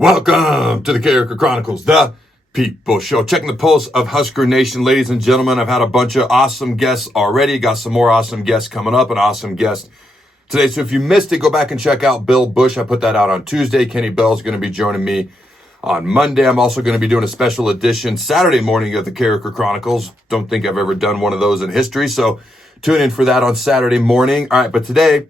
Welcome to the Carriker Chronicles, the People Show. Checking the pulse of Husker Nation, ladies and gentlemen. I've had a bunch of awesome guests already. Got some more awesome guests coming up, an awesome guest today. So if you missed it, go back and check out Bill Bush. I put that out on Tuesday. Kenny Bell's going to be joining me on Monday. I'm also going to be doing a special edition Saturday morning of the Carriker Chronicles. Don't think I've ever done one of those in history, so tune in for that on Saturday morning. All right, but today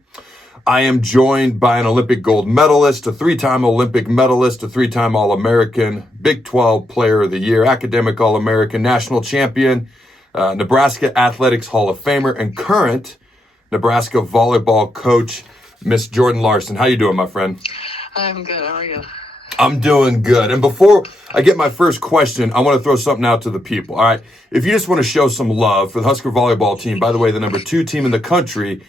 I am joined by an Olympic gold medalist, a three-time Olympic medalist, a three-time All-American, Big 12 Player of the Year, academic All-American, national champion, Nebraska Athletics Hall of Famer, and current Nebraska volleyball coach, Miss Jordan Larson. How you doing, my friend? I'm good. How are you? I'm doing good. And before I get my first question, I want to throw something out to the people. All right. If you just want to show some love for the Husker volleyball team, by the way, the number 2 team in the country,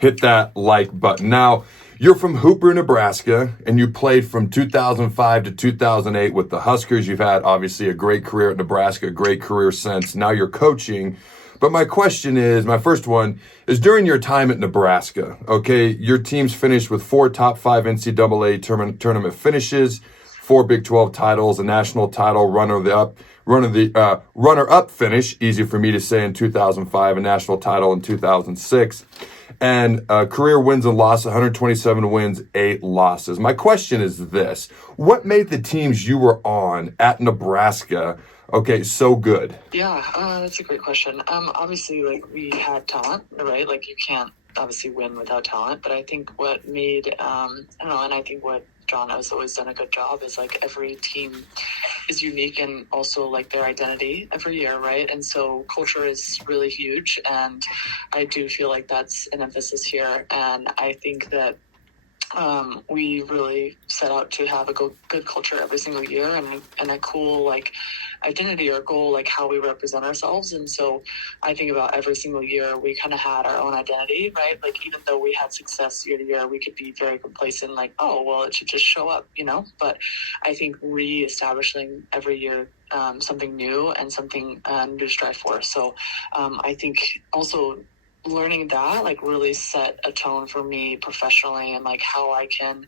hit that like button. Now, you're from Hooper, Nebraska, and you played from 2005 to 2008 with the Huskers. You've had, obviously, a great career at Nebraska, a great career since. Now you're coaching. But my question is, my first one is, during your time at Nebraska, okay, your team's finished with 4 top 5 NCAA tournament finishes, 4 Big 12 titles, a national title, runner-up finish, easy for me to say, in 2005, a national title in 2006, and career wins and losses, 127 wins, 8 losses. My question is this: what made the teams you were on at Nebraska, okay, so good? Yeah, that's a great question. Obviously, like, we had talent, right? Like, you can't obviously win without talent. But I think what made, I don't know, and I think what John has always done a good job is, like, every team is unique and also, like, their identity every year, right? And so culture is really huge, and I do feel like that's an emphasis here. And I think that we really set out to have a good culture every single year, and a cool, like, identity or goal, like how we represent ourselves. And so I think about every single year we kind of had our own identity, right? Like, even though we had success year to year, we could be very complacent, like, oh, well, it should just show up, But I think reestablishing every year something new and something new to strive for. So I think also learning that, like, really set a tone for me professionally, and like how I can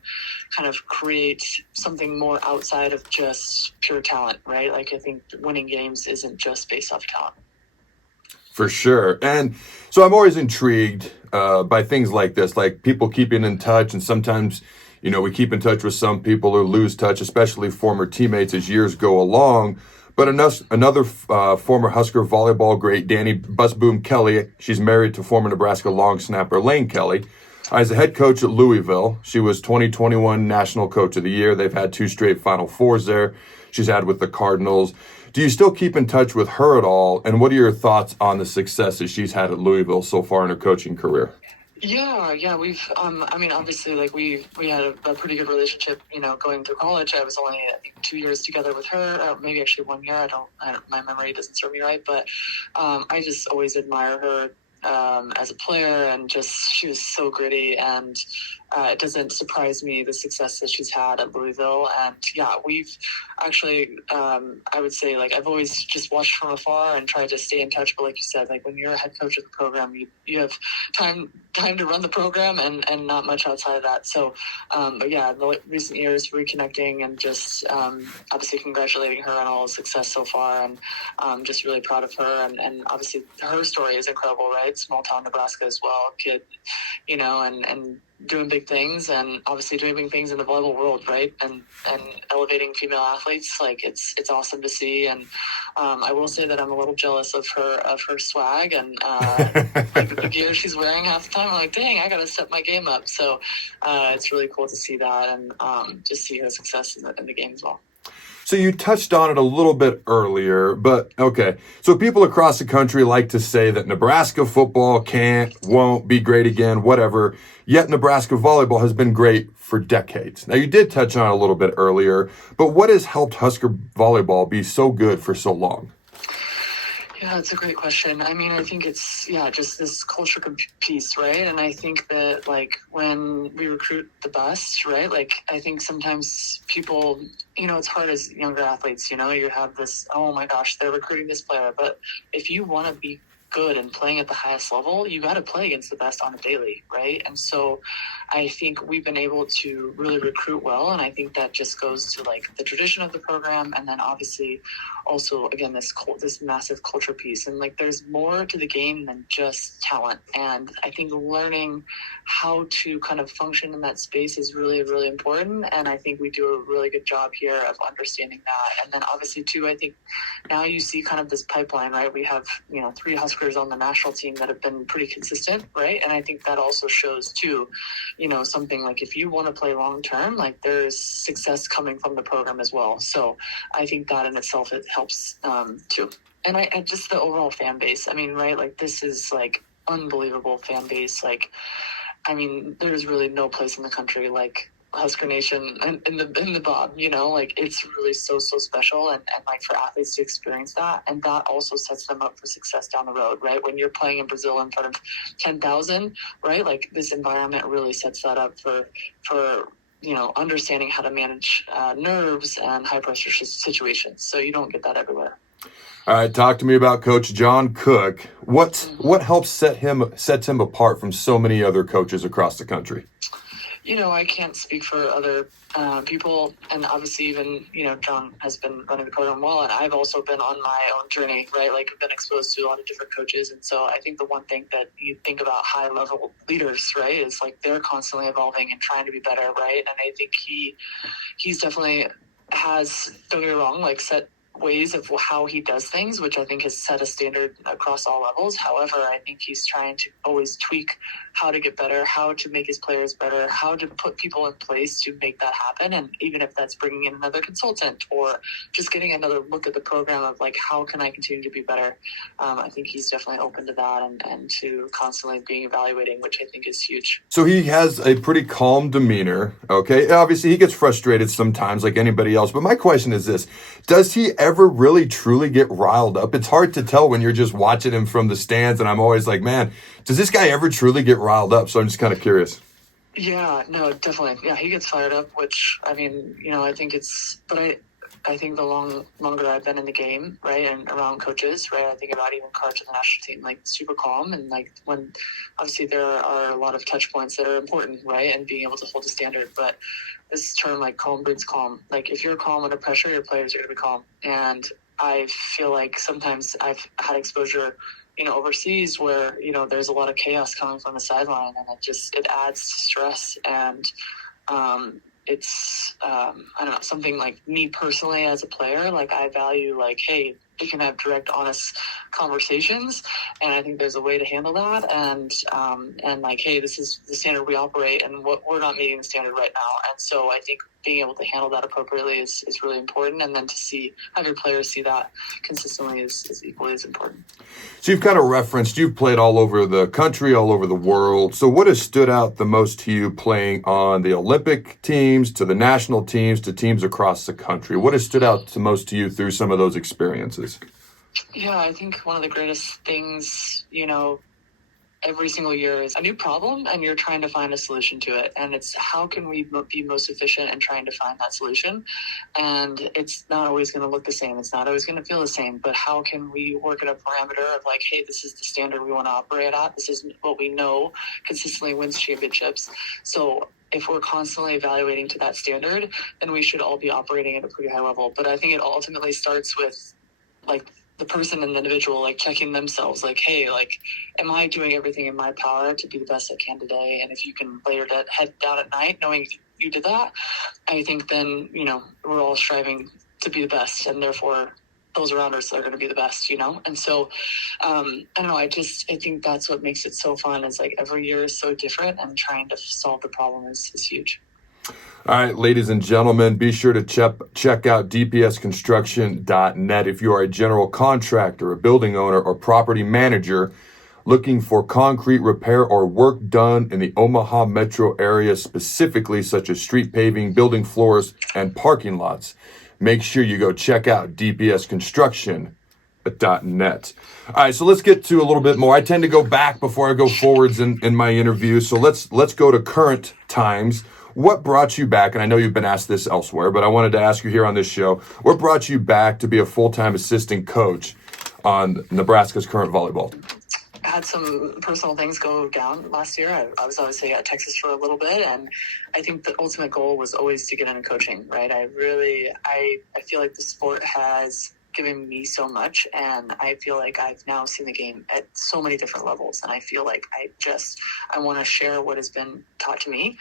kind of create something more outside of just pure talent, right? Like, I think winning games isn't just based off talent. For sure. And so I'm always intrigued by things like this, like people keeping in touch. And sometimes, we keep in touch with some people or lose touch, especially former teammates, as years go along. But another former Husker volleyball great, Danny Busboom Kelly, she's married to former Nebraska long snapper Lane Kelly. As a head coach at Louisville, she was 2021 National Coach of the Year. They've had 2 straight Final Fours there. She's had with the Cardinals. Do you still keep in touch with her at all? And what are your thoughts on the successes she's had at Louisville so far in her coaching career? Yeah, we've, I mean, obviously, like, we had a pretty good relationship, going through college. I was only, I think, 2 years together with her, maybe actually 1 year. I don't, my memory doesn't serve me right, but I just always admire her as a player, and just, she was so gritty, and it doesn't surprise me the success that she's had at Louisville. And yeah, we've actually, I would say, like, I've always just watched from afar and tried to stay in touch. But like you said, like, when you're a head coach of the program, you have time to run the program, and not much outside of that. So, but yeah, the recent years reconnecting, and just obviously congratulating her on all the success so far, and just really proud of her. And obviously her story is incredible, right? Small town Nebraska as well, kid, and doing big things, and obviously doing big things in the volleyball world, right? And elevating female athletes. Like, it's awesome to see. And I will say that I'm a little jealous of her swag, and like the gear she's wearing half the time. I'm like, dang, I gotta step my game up. So it's really cool to see that, and just see her success in the game as well. So you touched on it a little bit earlier, but okay. So people across the country like to say that Nebraska football won't be great again, whatever. Yet Nebraska volleyball has been great for decades. Now, you did touch on it a little bit earlier, but what has helped Husker volleyball be so good for so long? Yeah, that's a great question. I mean, I think it's, just this culture piece, right? And I think that, like, when we recruit the best, right, like, I think sometimes people, it's hard as younger athletes, you have this, oh my gosh, they're recruiting this player. But if you want to be good and playing at the highest level, you got to play against the best on a daily, right? And so I think we've been able to really recruit well, and I think that just goes to like the tradition of the program, and then obviously also again this massive culture piece. And like there's more to the game than just talent, and I think learning how to kind of function in that space is really, really important. And I think we do a really good job here of understanding that. And then obviously too, I think now you see kind of this pipeline, right? We have 3 Huskers on the national team that have been pretty consistent, right? And I think that also shows too, something like if you want to play long term, like there's success coming from the program as well. So I think that in itself, it helps too. And I just the overall fan base, I mean, right, like this is like unbelievable fan base. Like, I mean, there's really no place in the country like Husker Nation and in the Bob, like it's really so special, and like for athletes to experience that, and that also sets them up for success down the road, right? When you're playing in Brazil in front of 10,000, right? Like this environment really sets that up for understanding how to manage nerves and high pressure situations. So you don't get that everywhere. All right, talk to me about Coach John Cook. What helps sets him apart from so many other coaches across the country? I can't speak for other people, and obviously even, John has been running the program well, and I've also been on my own journey, right? Like I've been exposed to a lot of different coaches. And so I think the one thing that you think about high level leaders, right, is like they're constantly evolving and trying to be better, right? And I think he's definitely has, don't get me wrong, like set ways of how he does things, which I think has set a standard across all levels. However, I think he's trying to always tweak how to get better, how to make his players better, how to put people in place to make that happen. And even if that's bringing in another consultant or just getting another look at the program of like, how can I continue to be better? I think he's definitely open to that and to constantly being evaluating, which I think is huge. So he has a pretty calm demeanor, okay? Obviously, he gets frustrated sometimes like anybody else. But my question is this: does he ever really truly get riled up? It's hard to tell when you're just watching him from the stands, and I'm always like, man, does this guy ever truly get riled up? So I'm just kind of curious. Yeah, no, definitely. Yeah, he gets fired up, which, I mean, I think I think the longer I've been in the game, right, and around coaches, right, I think about even cards of the national team, like super calm, and like when obviously there are a lot of touch points that are important, right, and being able to hold a standard. But this term like calm breeds calm. Like if you're calm under pressure, your players are going to be calm. And I feel like sometimes I've had exposure, overseas where, there's a lot of chaos coming from the sideline, and it adds to stress. And it's I don't know, something like me personally as a player, like I value like, hey, we can have direct, honest conversations, and I think there's a way to handle that. And like, hey, this is the standard we operate, and we're not meeting the standard right now. And so I think being able to handle that appropriately is really important. And then to have your players see that consistently is equally as important. So you've kind of referenced, you've played all over the country, all over the world. So what has stood out the most to you playing on the Olympic teams, to the national teams, to teams across the country? What has stood out the most to you through some of those experiences? Yeah, I think one of the greatest things, every single year is a new problem, and you're trying to find a solution to it. And it's how can we be most efficient in trying to find that solution? And it's not always going to look the same. It's not always going to feel the same. But how can we work in a parameter of like, hey, this is the standard we want to operate at. This is what we know consistently wins championships. So if we're constantly evaluating to that standard, then we should all be operating at a pretty high level. But I think it ultimately starts with like the person and the individual, like checking themselves, like, hey, like, am I doing everything in my power to be the best I can today? And if you can lay your head down at night knowing you did that, I think then, we're all striving to be the best, and therefore those around us are going to be the best, And so, I don't know, I think that's what makes it so fun, is like every year is so different, and trying to solve the problem is huge. All right, ladies and gentlemen, be sure to check out dpsconstruction.net if you are a general contractor, a building owner, or property manager looking for concrete repair or work done in the Omaha metro area specifically, such as street paving, building floors, and parking lots. Make sure you go check out dpsconstruction.net. All right, so let's get to a little bit more. I tend to go back before I go forwards in my interview, so let's go to current times. What brought you back, and I know you've been asked this elsewhere, but I wanted to ask you here on this show, what brought you back to be a full-time assistant coach on Nebraska's current volleyball? had some personal things go down last year. I was obviously at Texas for a little bit, and I think the ultimate goal was always to get into coaching, right? I feel like the sport has given me so much, and I feel like I've now seen the game at so many different levels, and I feel like I want to share what has been taught to me,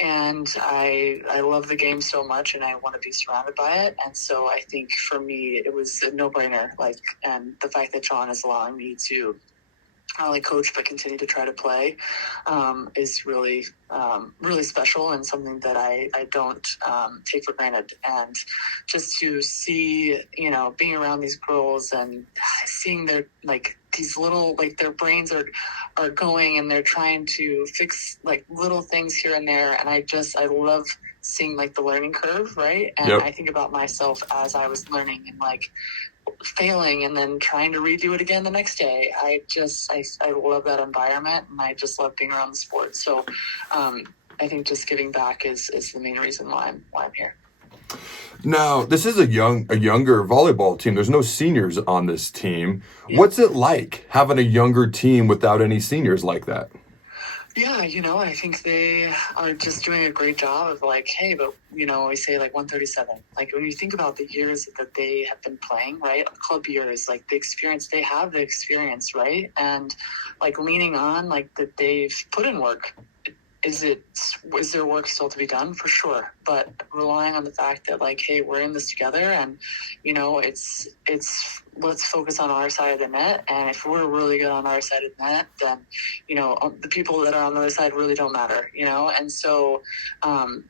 and I love the game so much, and I want to be surrounded by it. And so I think for me it was a no-brainer, and the fact that John is allowing me to not only coach but continue to try to play is really really special, and something that I don't take for granted. And just to see, being around these girls and seeing their these little, their brains are going, and they're trying to fix little things here and there, and I love seeing the learning curve, right? And Yep. I think about myself as I was learning and failing and then trying to redo it again the next day. I love that environment, and I just love being around the sport. So I think just giving back is the main reason why I'm here. Now, this is a younger volleyball team. There's no seniors on this team. Yeah. What's it like having a younger team without any seniors like that? Yeah, I think they are just doing a great job of hey, but we say 137. When you think about the years that they have been playing, right? Club years, the experience, they have the experience, right? And leaning on that they've put in work. Is there work still to be done? For sure. But relying on the fact that hey, we're in this together, and it's let's focus on our side of the net. And if we're really good on our side of the net, then the people that are on the other side really don't matter. And so I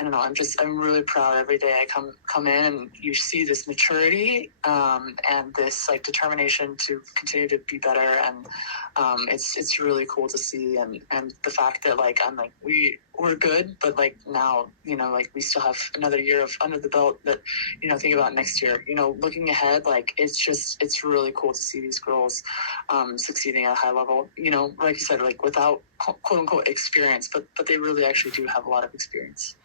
don't know, I'm really proud every day I come in, and you see this maturity and this determination to continue to be better. And it's really cool to see, and the fact that we're good, but now we still have another year of under the belt. That think about next year, looking ahead, it's really cool to see these girls succeeding at a high level, like you said, without quote unquote experience, but they really actually do have a lot of experience.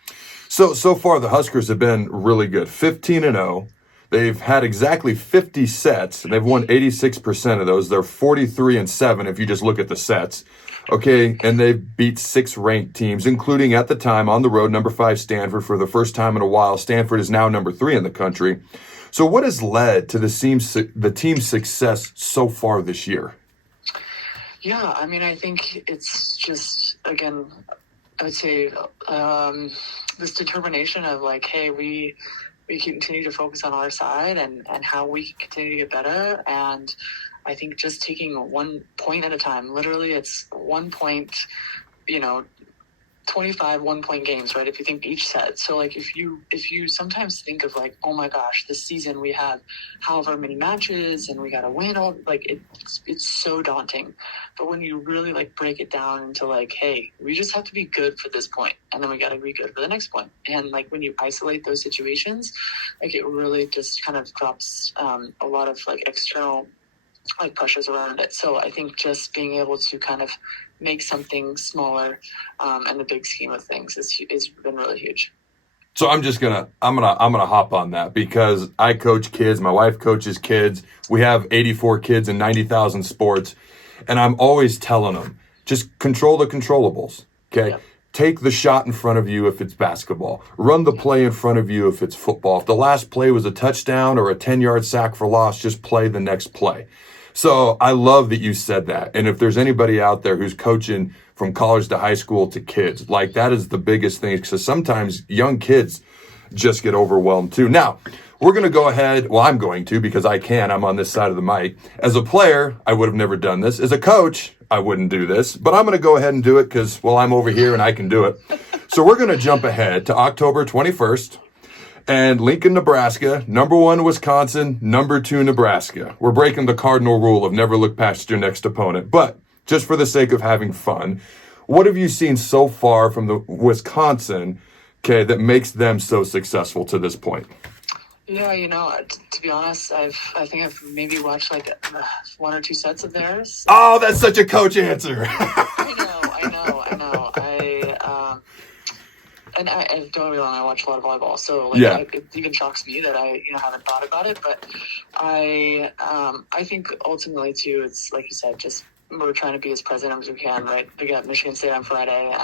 So far the Huskers have been really good, 15-0. They've had exactly 50 sets, and they've won 86% of those. They're 43-7 if you just look at the sets. Okay, and they've beat 6 ranked teams, including at the time on the road, number 5 Stanford for the first time in a while. Stanford is now number 3 in the country. So what has led to the team's success so far this year? Yeah, I think it's just, again, I would say this determination of hey, we continue to focus on our side and how we can continue to get better. And I think just taking 1 point at a time, literally it's 1 point, 25 1-point games, right? If you think each set. So if you sometimes think of oh my gosh, this season we have however many matches and we got to win all, it's so daunting. But when you really break it down into hey, we just have to be good for this point, and then we got to be good for the next point. And when you isolate those situations, it really just kind of drops a lot of external pressures around it. So I think just being able to kind of make something smaller in the big scheme of things is been really huge. So I'm gonna hop on that because I coach kids. My wife coaches kids. We have 84 kids in 90,000 sports, and I'm always telling them, just control the controllables. Okay. Yep. Take the shot in front of you if it's basketball. Run the play in front of you if it's football. If the last play was a touchdown or a 10-yard sack for loss, just play the next play. So I love that you said that. And if there's anybody out there who's coaching from college to high school to kids, that is the biggest thing, because sometimes young kids just get overwhelmed too. Now, we're going to go ahead. Well, I'm going to, because I can. I'm on this side of the mic. As a player, I would have never done this. As a coach, I wouldn't do this. But I'm going to go ahead and do it because, I'm over here and I can do it. So we're going to jump ahead to October 21st. And Lincoln, Nebraska, number 1 Wisconsin, number 2 Nebraska. We're breaking the cardinal rule of never look past your next opponent. But just for the sake of having fun, what have you seen so far from the Wisconsin, that makes them so successful to this point? Yeah, to be honest, I think I've maybe watched 1 or 2 sets of theirs. Oh, that's such a coach answer. I know. And I don't get me wrong, I watch a lot of volleyball, so it even shocks me that I haven't thought about it. But I think ultimately too, it's like you said, just we're trying to be as present as we can, right? We got Michigan State on Friday,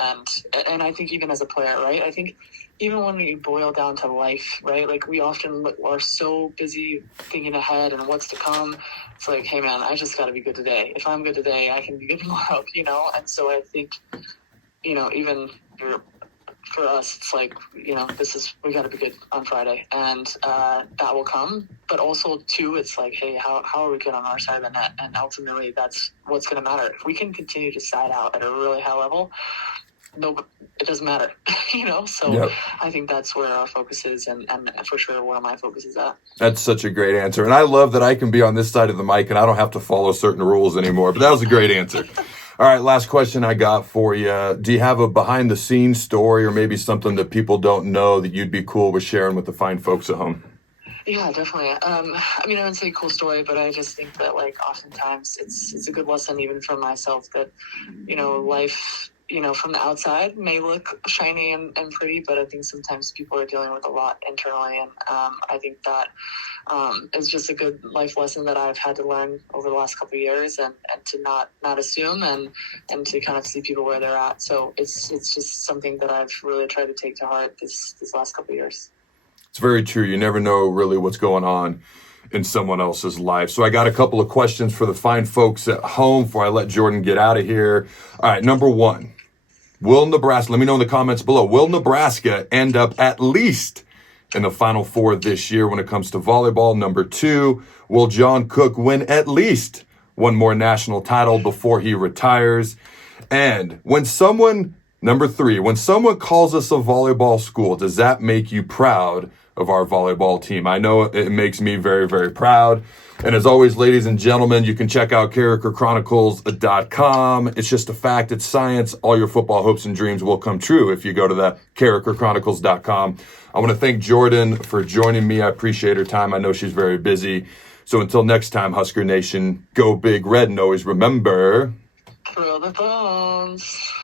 and I think even as a player, right? I think even when we boil down to life, right? Like we often are so busy thinking ahead and what's to come. It's like, hey man, I just got to be good today. If I'm good today, I can be good tomorrow, you know? And so I think, you know, even for us, it's like, you know, we got to be good on Friday, and that will come. But also, too, it's like, hey, how are we good on our side of the net? And ultimately, that's what's going to matter. If we can continue to side out at a really high level, no, it doesn't matter, you know? So Yep. I think that's where our focus is, and for sure where my focus is at. That's such a great answer. And I love that I can be on this side of the mic and I don't have to follow certain rules anymore. But that was a great answer. All right, last question I got for you. Do you have a behind-the-scenes story or maybe something that people don't know that you'd be cool with sharing with the fine folks at home? Yeah, definitely. I mean, I wouldn't say a cool story, but I just think that, like, oftentimes it's a good lesson even for myself that, you know, life, you know, from the outside may look shiny and pretty, but I think sometimes people are dealing with a lot internally, and I think that is just a good life lesson that I've had to learn over the last couple of years, and to not assume, and to kind of see people where they're at. So it's just something that I've really tried to take to heart this last couple of years. It's very true. You never know really what's going on in someone else's life. So I got a couple of questions for the fine folks at home before I let Jordan get out of here. All right, number one, will Nebraska, let me know in the comments below, will Nebraska end up at least in the Final Four this year when it comes to volleyball? Number two, will John Cook win at least one more national title before he retires? And number three, when someone calls us a volleyball school, does that make you proud of our volleyball team? I know it makes me very, very proud. And as always, ladies and gentlemen, you can check out CarrikerChronicles.com. It's just a fact. It's science. All your football hopes and dreams will come true if you go to the CarrikerChronicles.com. I want to thank Jordan for joining me. I appreciate her time. I know she's very busy. So until next time, Husker Nation, go Big Red, and always remember, Thrill the phones.